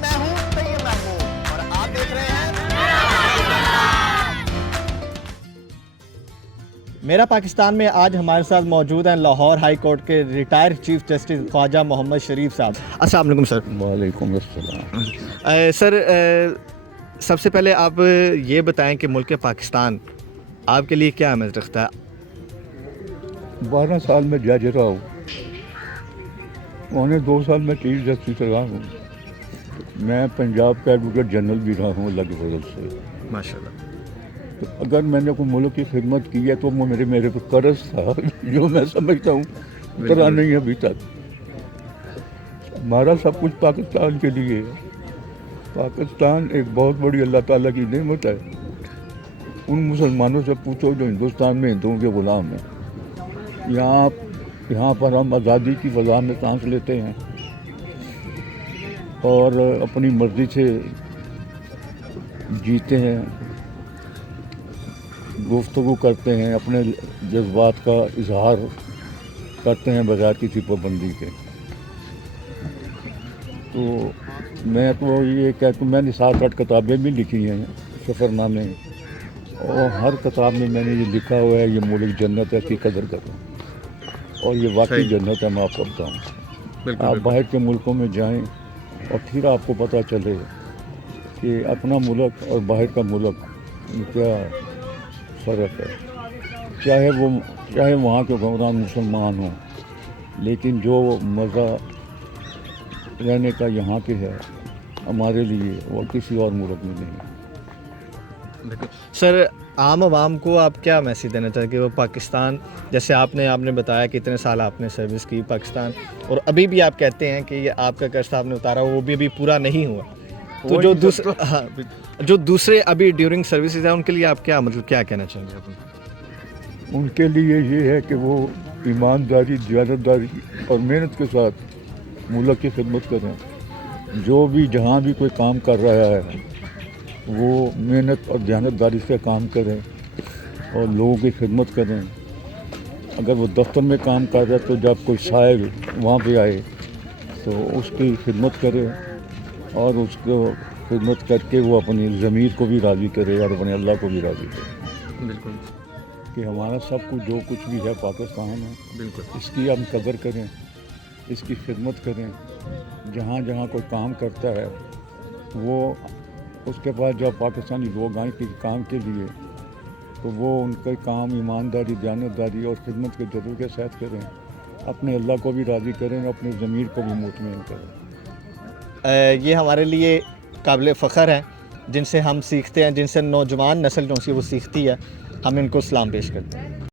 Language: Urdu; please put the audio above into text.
میں ہوں طیب محمود اور آپ دیکھ رہے ہیں میرا پاکستان میں آج ہمارے ساتھ موجود ہیں لاہور ہائی کورٹ کے ریٹائر چیف جسٹس خواجہ محمد شریف صاحب. السلام علیکم سر. وعلیکم السلام. سر سب سے پہلے آپ یہ بتائیں کہ ملک پاکستان آپ کے لیے کیا اہمیت رکھتا ہے؟ 12 سال میں جج رہا ہوں، پونے 2 سال میں چیف جسٹس رہا ہوں. میں پنجاب کا ایڈوکیٹ جنرل بھی رہا ہوں اللہ کے فضل سے. ماشاء اللہ. تو اگر میں نے کوئی ملک کی خدمت کی ہے تو وہ میرے پہ قرض تھا جو میں سمجھتا ہوں اترا نہیں ابھی تک. ہمارا سب کچھ پاکستان کے لیے ہے. پاکستان ایک بہت بڑی اللہ تعالیٰ کی نعمت ہے. ان مسلمانوں سے پوچھو جو ہندوستان میں ہندوؤں کے غلام ہیں. یہاں پر ہم آزادی کی فضا میں سانس لیتے ہیں اور اپنی مرضی سے جیتے ہیں، گفتگو کرتے ہیں، اپنے جذبات کا اظہار کرتے ہیں بغیر کسی پابندی کے. تو میں تو یہ کہتا ہوں، میں نے 7-8 کتابیں بھی لکھی ہیں، سفر نامے، اور ہر کتاب میں میں نے یہ لکھا ہوا ہے یہ ملک جنت ہے، اس کی قدر کرو. اور یہ واقعی جنت ہے، میں آپ کو بتاؤں. آپ باہر کے ملکوں میں جائیں اور پھر آپ کو پتہ چلے کہ اپنا ملک اور باہر کا ملک کیا فرق ہے. چاہے وہاں کے حکمران مسلمان ہوں، لیکن جو مزہ رہنے کا یہاں پہ ہے ہمارے لیے وہ کسی اور ملک میں نہیں ہے. سر عام عوام کو آپ کیا میسیج دینا چاہتے ہیں کہ وہ پاکستان، جیسے آپ نے بتایا کہ اتنے سال آپ نے سروس کی پاکستان، اور ابھی بھی آپ کہتے ہیں کہ یہ آپ کا قرض آپ نے اتارا وہ بھی ابھی پورا نہیں ہوا، تو جو دوسرے ابھی ڈیورنگ سروسز ہیں ان کے لیے آپ کیا کہنا چاہیں گے آپ؟ ان کے لیے یہ ہے کہ وہ ایمانداری، دیانتداری اور محنت کے ساتھ ملک کی خدمت کریں. جو بھی جہاں بھی کوئی کام کر رہا ہے وہ محنت اور دیانتداری سے کام کریں اور لوگوں کی خدمت کریں. اگر وہ دفتر میں کام کر رہا ہے تو جب کوئی سائل وہاں پہ آئے تو اس کی خدمت کرے اور اس کو خدمت کر کے وہ اپنی ضمیر کو بھی راضی کرے اور اپنے اللہ کو بھی راضی کرے. بالکل کہ ہمارا سب کچھ جو کچھ بھی ہے پاکستان ہے، بالکل اس کی ہم قدر کریں، اس کی خدمت کریں. جہاں جہاں کوئی کام کرتا ہے وہ اس کے بعد جب پاکستانی لوگ آئیں کسی کام کے لیے تو وہ ان کا کام ایمانداری، دیانتداری اور خدمت کے جذبے کے ساتھ کریں، اپنے اللہ کو بھی راضی کریں اور اپنے ضمیر کو بھی مطمئن کریں. یہ ہمارے لیے قابل فخر ہے جن سے ہم سیکھتے ہیں، جن سے نوجوان نسل جو سی وہ سیکھتی ہے. ہم ان کو سلام پیش کرتے ہیں.